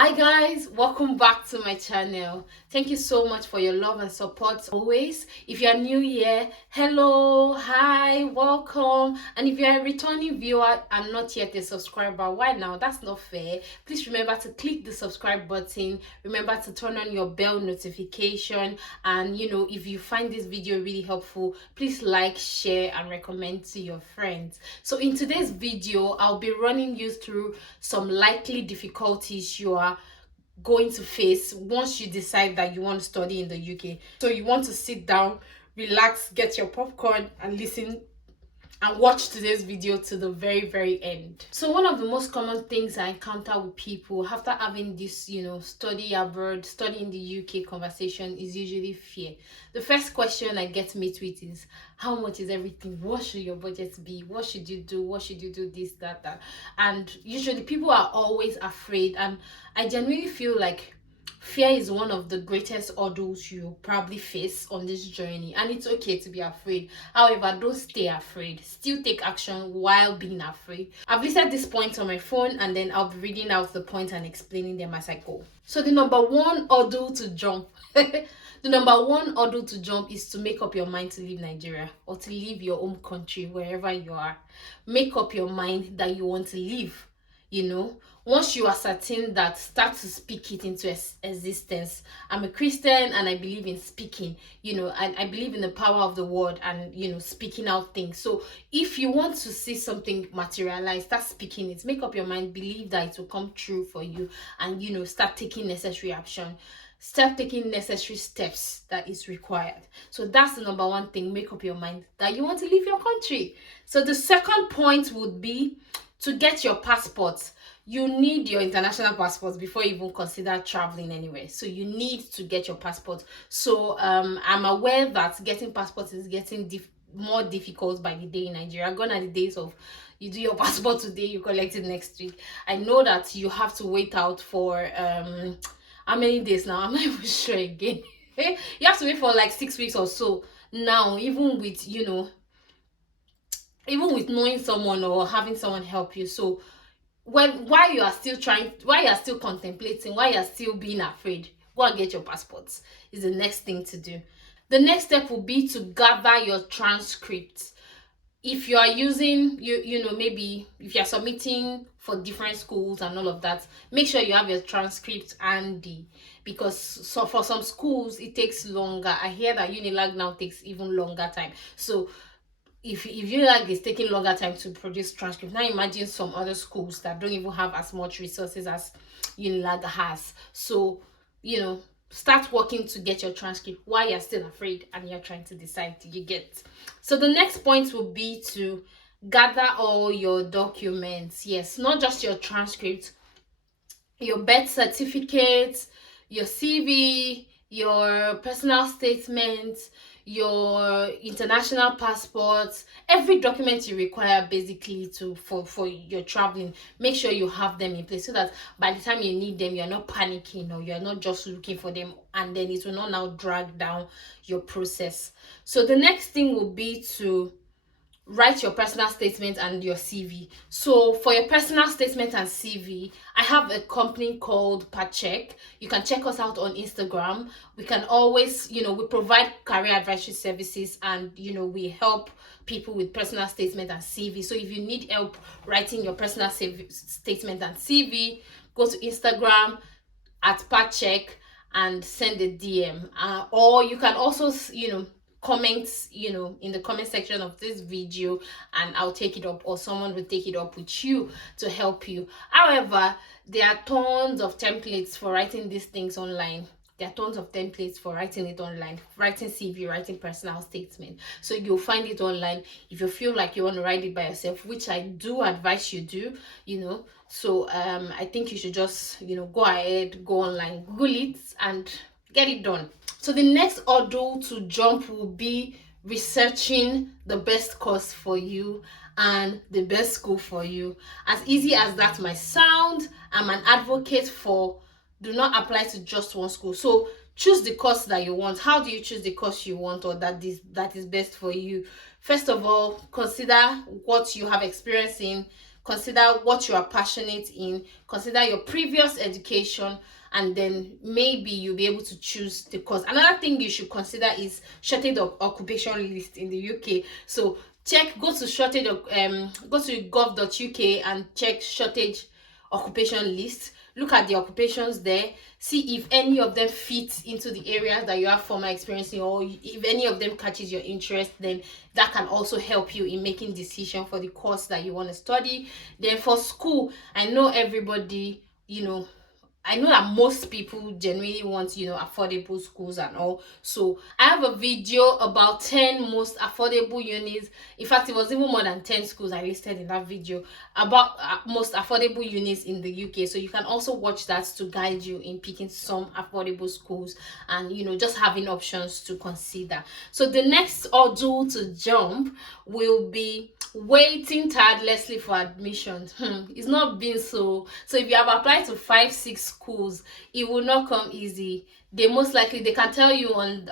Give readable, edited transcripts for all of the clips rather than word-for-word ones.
Hi guys, welcome back to my channel. Thank you so much for your love and support always. If you are new here, hello, hi, welcome. And if you are a returning viewer and not yet a subscriber, why now? That's not fair. Please remember to click the subscribe button. Remember to turn on your bell notification. And if you find this video really helpful, please like, share, and recommend to your friends. So in today's video, I'll be running you through some likely difficulties you are going to face once you decide that you want to study in the UK. So you want to sit down, relax, get your popcorn, and listen and watch today's video to the very end. So one of the most common things I encounter with people after having this study abroad, study in the UK conversation is usually fear. The first question I get met with is, how much is everything? What should your budget be? What should you do? What should you do? This, that. And usually people are always afraid, and I genuinely feel like fear is one of the greatest hurdles you probably face on this journey, and it's okay to be afraid. However, don't stay afraid. Still take action while being afraid. I've listed these points on my phone, and then I'll be reading out the points and explaining them as I go. So the number one hurdle to jump the number one hurdle to jump is to make up your mind to leave Nigeria or to leave your home country, wherever you are. Make up your mind that you want to leave. Once you are certain that, start to speak it into existence. I'm a Christian and I believe in speaking. I believe in the power of the word and speaking out things. So if you want to see something materialize, start speaking it. Make up your mind, believe that it will come true for you, and start taking necessary action. Start taking necessary steps that is required. So that's the number one thing. Make up your mind that you want to leave your country. So the second point would be to get your passport. You need your international passport before you even consider traveling anywhere. So you need to get your passport. So I'm aware that getting passports is getting more difficult by the day in Nigeria. Gone are the days of you do your passport today, you collect it next week. I know that you have to wait out for how many days now? I'm not even sure again. You have to wait for like 6 weeks or so now, even with knowing someone or having someone help you. So while you are still contemplating, while you are still being afraid, go and get your passports is the next thing to do. The next step will be to gather your transcripts. If you are using maybe if you're submitting for different schools and all of that, make sure you have your transcript handy, because for some schools it takes longer. I hear that Unilag now takes even longer time. So if Unilag is taking longer time to produce transcript, now imagine some other schools that don't even have as much resources as Unilag has. So start working to get your transcript while you're still afraid and you're trying to decide you get. So the next point will be to gather all your documents. Yes, not just your transcript, your birth certificate, your CV, your personal statement, your international passports, every document you require basically for your traveling. Make sure you have them in place so that by the time you need them, you're not panicking or you're not just looking for them, and then it will not now drag down your process. So the next thing will be to write your personal statement and your CV. So for your personal statement and CV, I have a company called Paycheck. You can check us out on Instagram. We can always, we provide career advisory services, and we help people with personal statement and CV. So if you need help writing your personal statement and CV, go to Instagram at Paycheck and send a DM. Or you can also comments in the comment section of this video, and I'll take it up, or someone will take it up with you to help you. However, there are tons of templates for writing these things online. There are tons of templates for writing it online, writing CV, writing personal statement. So you'll find it online. If you feel like you want to write it by yourself, which I do advise you do, so I think you should just go ahead, go online, Google it, and get it done. So the next hurdle to jump will be researching the best course for you and the best school for you. As easy as that might sound, I'm an advocate for do not apply to just one school. So choose the course that you want. How do you choose the course you want, or that is best for you? First of all, consider what you have experience in. consider what you are passionate in, consider your previous education, and then maybe you'll be able to choose the course. Another thing you should consider is shortage of occupation list in the UK. So go to go to gov.uk and check shortage occupation list. Look at the occupations there, see if any of them fit into the areas that you have formal experience in, or if any of them catches your interest. Then that can also help you in making decision for the course that you want to study. Then for school, I know everybody, I know that most people genuinely want, affordable schools and all. So I have a video about 10 most affordable unis. In fact, it was even more than 10 schools I listed in that video about most affordable unis in the UK. So you can also watch that to guide you in picking some affordable schools and, just having options to consider. So the next hurdle to jump will be waiting tirelessly for admissions. It's not been so if you have applied to 5-6 schools, it will not come easy. They can tell you on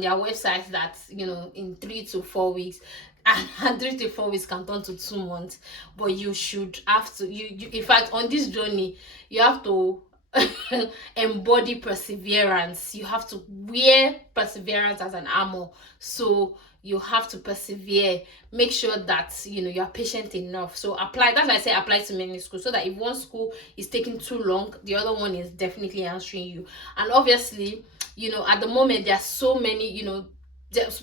their website that in 3 to 4 weeks, and 3 to 4 weeks can turn to 2 months. But you should have to in fact, on this journey, you have to embody perseverance. You have to wear perseverance as an armor. So you have to persevere. Make sure that you're patient enough. So apply. That's why I say apply to many schools, so that if one school is taking too long, the other one is definitely answering you. And obviously, at the moment there are so many,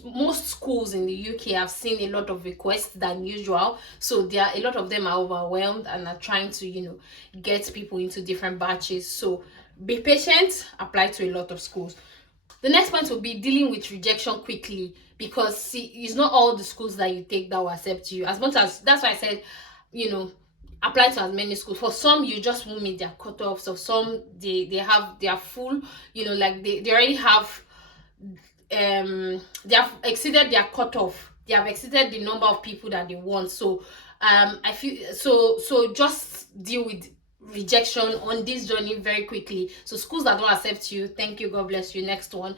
most schools in the UK have seen a lot of requests than usual. So a lot of them are overwhelmed and are trying to get people into different batches. So be patient, apply to a lot of schools. The next point will be dealing with rejection quickly, because it's not all the schools that you take that will accept you. As much as that's why I said, apply to as many schools. For some, you just won't meet their cutoffs. So some they are full, like they already have they have exceeded their cutoff. They have exceeded the number of people that they want. So I feel so just deal with rejection on this journey very quickly. So schools that don't accept you, thank you, God bless you, next one.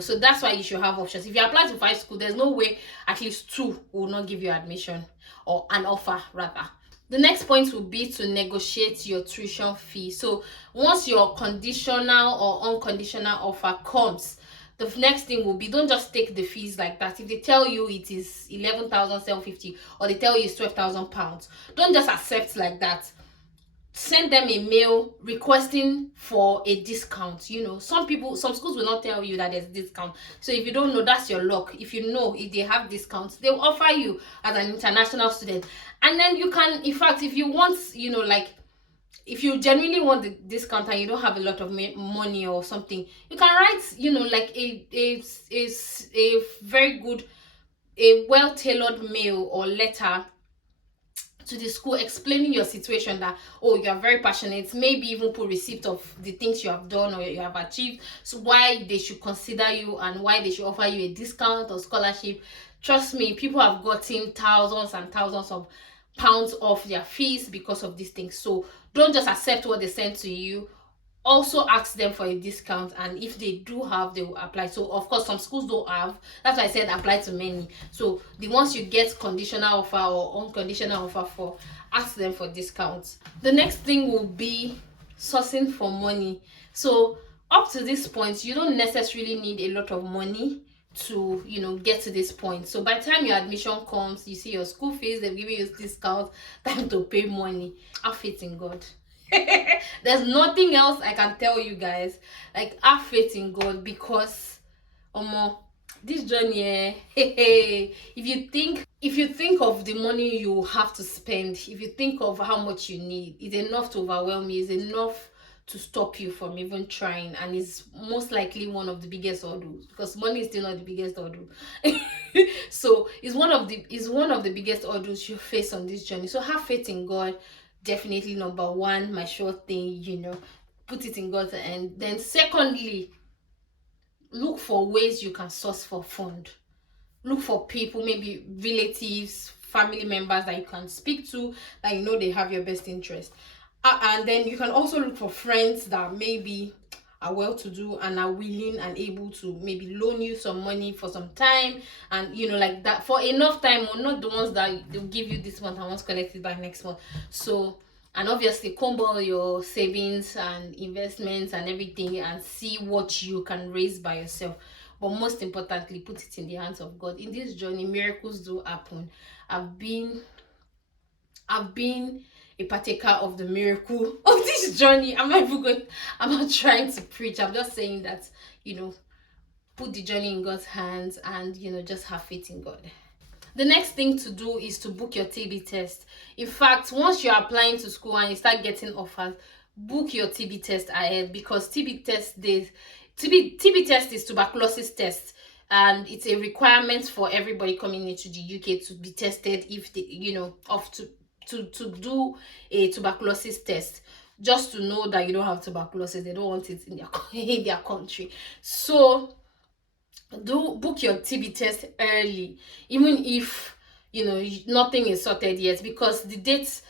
So that's why you should have options. If you apply to 5 schools, there's no way at least 2 will not give you admission, or an offer rather. The next point will be to negotiate your tuition fee. So once your conditional or unconditional offer comes, the next thing will be, don't just take the fees like that. If they tell you it is 11,750 or they tell you it's £12,000, don't just accept like that. Send them a mail requesting for a discount. Some schools will not tell you that there's discount. So if you don't know, that's your luck. If you know, if they have discounts, they'll offer you as an international student. And then you can, in fact, if you want, if you genuinely want the discount and you don't have a lot of money or something, you can write, like a very good, a well-tailored mail or letter to the school explaining your situation, that you are very passionate, maybe even put receipt of the things you have done or you have achieved, so why they should consider you and why they should offer you a discount or scholarship. Trust me, people have gotten thousands and thousands of pounds off their fees because of these things. So don't just accept what they send to you. Also ask them for a discount, and if they do have, they will apply. So of course some schools don't have, that's why I said apply to many. So the ones you get conditional offer or unconditional offer for, ask them for discounts. The next thing will be sourcing for money. So up to this point, you don't necessarily need a lot of money to get to this point. So by the time your admission comes, you see your school fees, they're giving you discount, time to pay money. Have faith in God. There's nothing else I can tell you guys. Like, have faith in God, because this journey, if you think of the money you have to spend, if you think of how much you need, it's enough to overwhelm you, it's enough to stop you from even trying, and it's most likely one of the biggest hurdles, because money is still not the biggest hurdle. So it's one of the biggest hurdles you face on this journey. So have faith in God. Definitely number one, my sure thing, put it in God's hand. Then secondly, look for ways you can source for fund. Look for people, maybe relatives, family members that you can speak to, that they have your best interest. And then you can also look for friends that maybe are well to do and are willing and able to maybe loan you some money for some time, and like that, for enough time, or not the ones that they'll give you this month and once collected by next month. So, and obviously comb all your savings and investments and everything and see what you can raise by yourself. But most importantly, put it in the hands of God. In this journey, miracles do happen. I've been a partaker of the miracle of this journey. I'm not trying to preach. I'm just saying that, put the journey in God's hands and, just have faith in God. The next thing to do is to book your TB test. In fact, once you're applying to school and you start getting offers, book your TB test ahead, because TB test is tuberculosis test, and it's a requirement for everybody coming into the UK to be tested if they, to do a tuberculosis test, just to know that you don't have tuberculosis. They don't want it in their in their country. So book your TB test early, even if nothing is sorted yet, because the date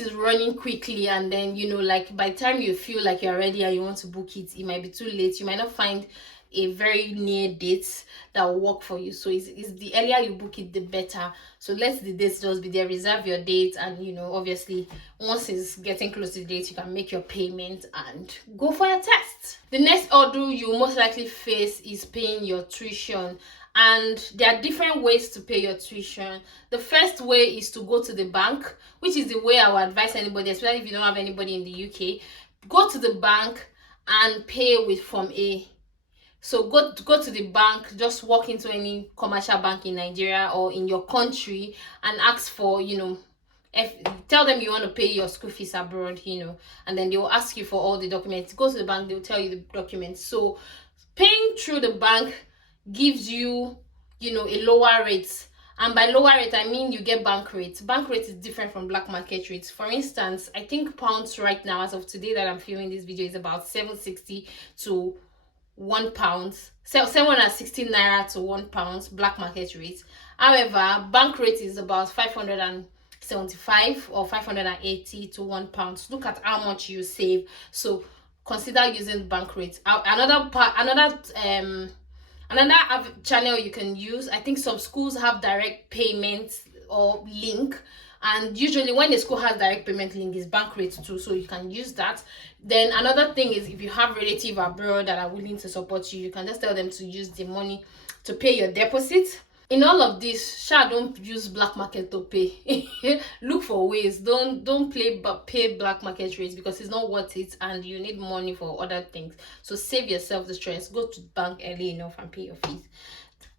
is running quickly, and then like by the time you feel like you're ready and you want to book it, it might be too late. You might not find a very near date that will work for you. So it's the earlier you book it, the better. So let the dates just be there. Reserve your date, and obviously once it's getting close to the date, you can make your payment and go for your test. The next ordeal you most likely face is paying your tuition. And there are different ways to pay your tuition. The first way is to go to the bank, which is the way I would advise anybody, especially if you don't have anybody in the UK. Go to the bank and pay with Form A. So go to the bank, just walk into any commercial bank in Nigeria or in your country and ask for, tell them you want to pay your school fees abroad, and then they will ask you for all the documents. Go to the bank, they'll tell you the documents. So paying through the bank gives you, a lower rate. And by lower rate, I mean you get bank rate. Bank rate is different from black market rates. For instance, I think pounds right now, as of today that I'm filming this video, is about 760 to £1, 716 naira to £1 black market rate. However, bank rate is about 575 or 580 to £1. Look at how much you save. So consider using bank rate. Another channel you can use, I think some schools have direct payments or link, and usually when the school has direct payment link, is bank rate too, so you can use that. Then another thing is, if you have relatives abroad that are willing to support you, you can just tell them to use the money to pay your deposit. In all of this, don't use black market to pay. Look for ways. Don't pay black market rates, because it's not worth it and you need money for other things. So save yourself the stress. Go to the bank early enough and pay your fees.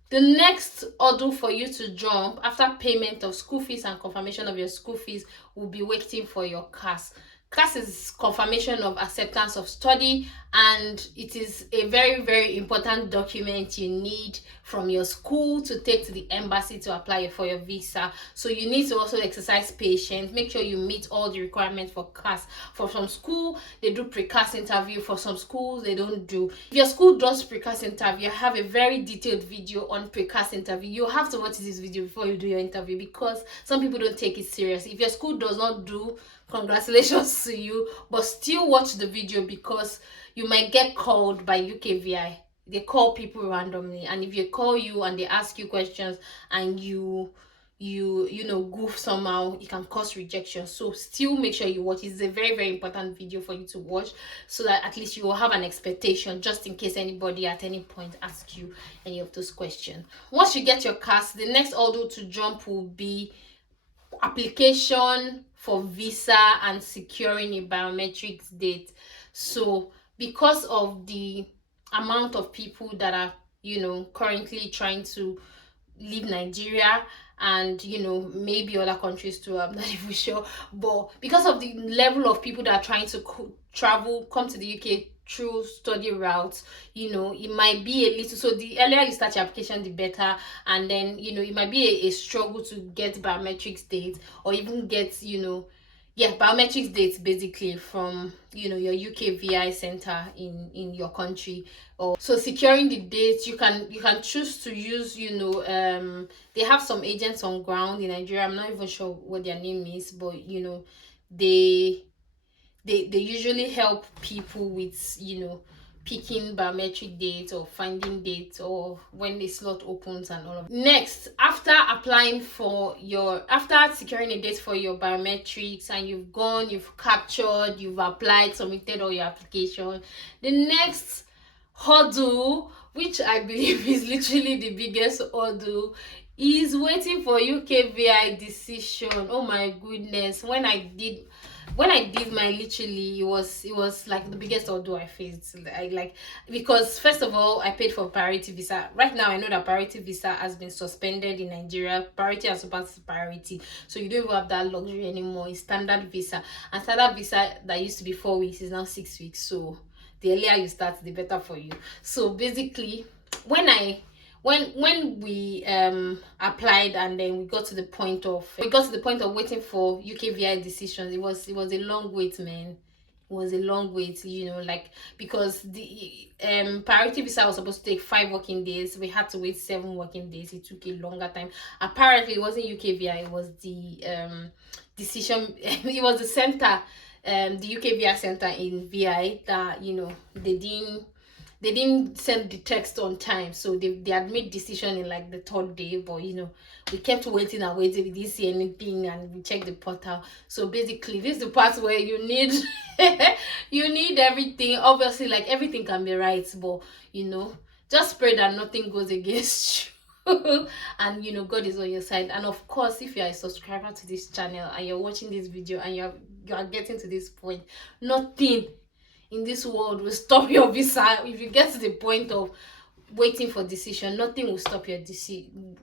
The next order for you to jump after payment of school fees and confirmation of your school fees will be waiting for your CAS. CAS is confirmation of acceptance of study, and it is a very, very important document you need from your school to take to the embassy to apply for your visa. So you need to also exercise patience. Make sure you meet all the requirements for CAS. For some school, they do pre-CAS interview. For some schools, they don't do. If your school does pre-CAS interview, I have a very detailed video on pre-CAS interview. You have to watch this video before you do your interview, because some people don't take it serious. If your school does not do, congratulations to you, but still watch the video, because you might get called by UKVI. They call people randomly, and if they call you and they ask you questions and you goof somehow, it can cause rejection. So still make sure you watch. It's a very, very important video for you to watch, so that at least you will have an expectation, just in case anybody at any point asks you any of those questions. Once you get your CAS, the next order to jump will be application for visa and securing a biometrics date. So because of the amount of people that are currently trying to leave Nigeria, and maybe other countries too, I'm not even sure, but because of the level of people that are trying to come to the UK through study routes, it might be a little, so the earlier you start your application, the better. And then it might be a struggle to get biometrics dates, or even get biometrics dates, basically, from your UKVI center in your country. Or so securing the dates, you can choose to use they have some agents on ground in Nigeria. I'm not even sure what their name is, but they usually help people with picking biometric dates or finding dates or when the slot opens and all of that. Next, after securing a date for your biometrics and you've captured, you've applied, submitted all your application, the next hurdle, which I believe is literally the biggest hurdle, is waiting for UKVI decision. Oh my goodness, when I did my, literally, it was like the biggest ordeal I faced. Because first of all, I paid for priority visa. Right now I know that priority visa has been suspended in Nigeria. Priority has surpassed priority, so you don't even have that luxury anymore. It's standard visa, and standard visa that used to be 4 weeks is now 6 weeks. So the earlier you start, the better for you. So basically, when we applied, and then we got to the point of waiting for UKVI decisions, it was a long wait, man. It was a long wait, like, because the priority visa was supposed to take 5 working days. We had to wait 7 working days. It took a longer time. Apparently it wasn't UKVI, it was the decision it was the center, the UKVI center in VI, that they didn't send the text on time, so they had made decision in like the 3rd day. But we kept waiting and waiting. We didn't see anything, and we checked the portal. So basically, this is the part where you need you need everything. Obviously, like, everything can be right, but just pray that nothing goes against you. And God is on your side. And of course, if you are a subscriber to this channel and you're watching this video and you are getting to this point, nothing in this world will stop your visa. If you get to the point of waiting for decision, nothing will stop your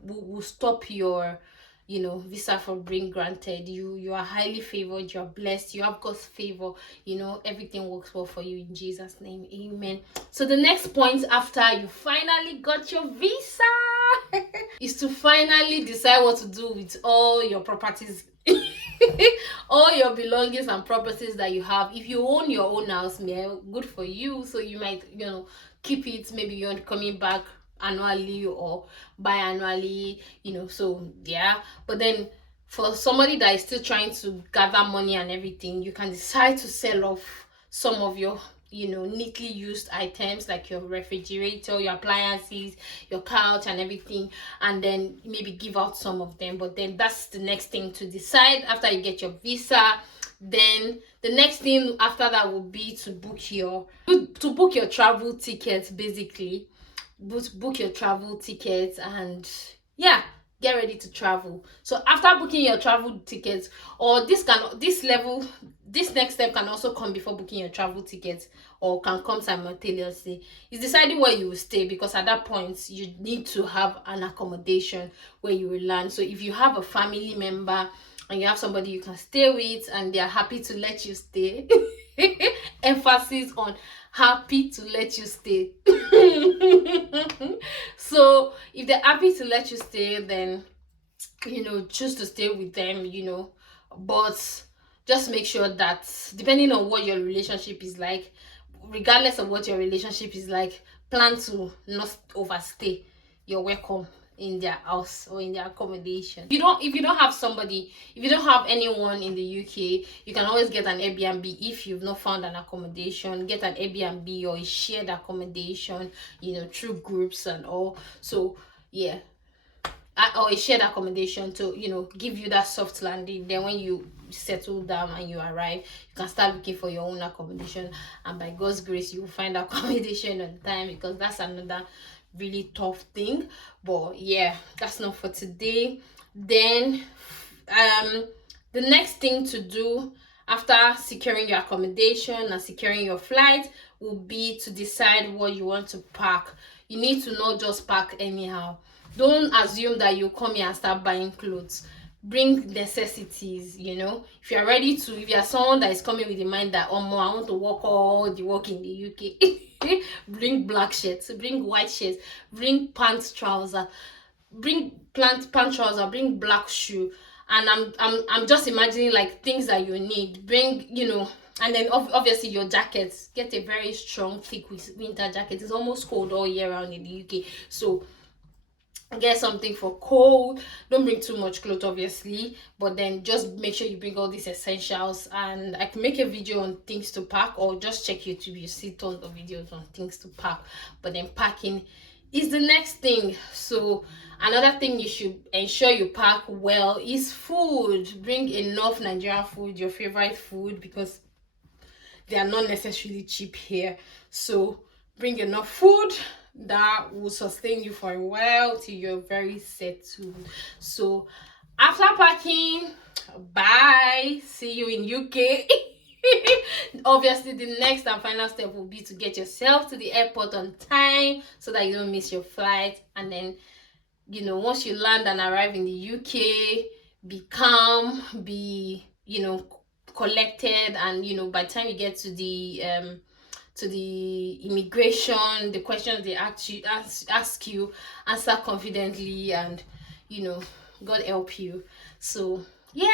will stop your visa from being granted. You are highly favored, you are blessed, you have God's favor. Everything works well for you in Jesus' name. Amen. So the next point after you finally got your visa is to finally decide what to do with all your properties. All your belongings and properties that you have. If you own your own house, good for you. So you might keep it. Maybe you're coming back annually or biannually, so yeah. But then for somebody that is still trying to gather money and everything, you can decide to sell off some of your neatly used items, like your refrigerator, your appliances, your couch and everything, and then maybe give out some of them. But then that's the next thing to decide after you get your visa. Then the next thing after that will be to book your travel tickets. Basically, book your travel tickets, and yeah, get ready to travel. So after booking your travel tickets, or this next step can also come before booking your travel tickets, or can come simultaneously, is deciding where you will stay, because at that point you need to have an accommodation where you will land. So if you have a family member and you have somebody you can stay with and they are happy to let you stay, emphasis on happy to let you stay. So if they're happy to let you stay, then choose to stay with them, but just make sure that, depending on what your relationship is like, regardless of what your relationship is like, plan to not overstay. You're welcome in their house or in their accommodation. If you don't have anyone in the UK, you can always get an Airbnb. If you've not found an accommodation, get an Airbnb or a shared accommodation, through groups and all. So yeah, or a shared accommodation to give you that soft landing. Then when you settle down and you arrive, you can start looking for your own accommodation, and by God's grace you will find accommodation on time, because that's another really tough thing. But yeah, that's not for today. Then the next thing to do after securing your accommodation and securing your flight will be to decide what you want to pack. You need to not just pack anyhow. Don't assume that you come here and start buying clothes. Bring necessities. If you are someone that is coming with the mind that I want to work all the work in the UK, bring black shirts, bring white shirts, bring pants trouser, bring pant trouser, bring black shoe. And I'm just imagining like things that you need. Bring and then obviously your jackets. Get a very strong thick winter jacket. It's almost cold all year round in the UK, so get something for cold. Don't bring too much clothes obviously, but then just make sure you bring all these essentials. And I can make a video on things to pack, or just check YouTube, you see tons of videos on things to pack. But then packing is the next thing. So another thing you should ensure you pack well is food. Bring enough Nigerian food, your favorite food, because they are not necessarily cheap here. So bring enough food that will sustain you for a while till you're very settled. So after packing, bye, see you in UK. Obviously the next and final step will be to get yourself to the airport on time so that you don't miss your flight. And then, you know, once you land and arrive in the UK, be calm, be, you know, collected. And you know, by the time you get to the immigration, the questions they ask you, answer confidently, and you know, God help you. So yeah,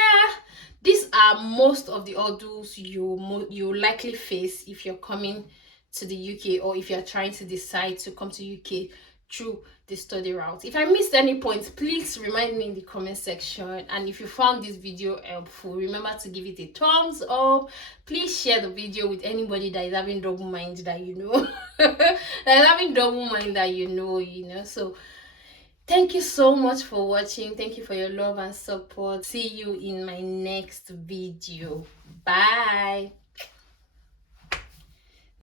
these are most of the hurdles you likely face if you're coming to the UK, or if you're trying to decide to come to UK through the study route. If I missed any points, please remind me in the comment section. And if you found this video helpful, remember to give it a thumbs up. Please share the video with anybody that is having double mind that you know. That is having double mind that you know. So thank you so much for watching. Thank you for your love and support. See you in my next video. Bye.